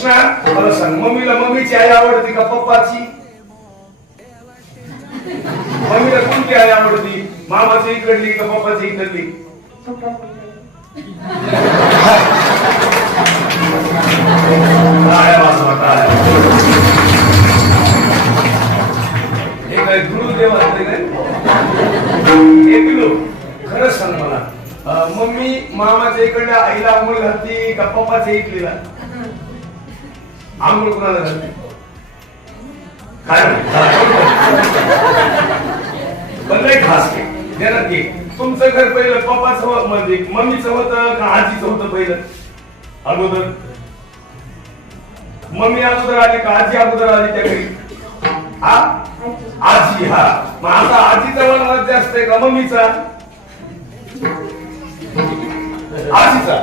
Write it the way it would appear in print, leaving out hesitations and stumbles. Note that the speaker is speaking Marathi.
कृष्णा मला सांग, मम्मीला मम्मीची आई आवडती का पप्पाची? मम्मीला कोणती आई आवडती? मामाची इकडली का पप्पाची इकडली? काय वाचवा हे काय गुरुदेव असते काय? खरंच सांग मला, मम्मी मामाच्या इकडल्या आईला आंघोळ घालती का पप्पाच्या इकडलीला? आंघोळ कुणाला घालते? काय लय खास घे. तुमचं घर पहिलं पप्पाचं म्हणजे मम्मीचं होतं का आजीचं होतं पहिलं? अगोदर मम्मी अगोदर आली का आजी अगोदर आली त्या घरी? आजी. हा, मग आता आजीचा वनवास जास्त आहे का मम्मीचा? आजीचा.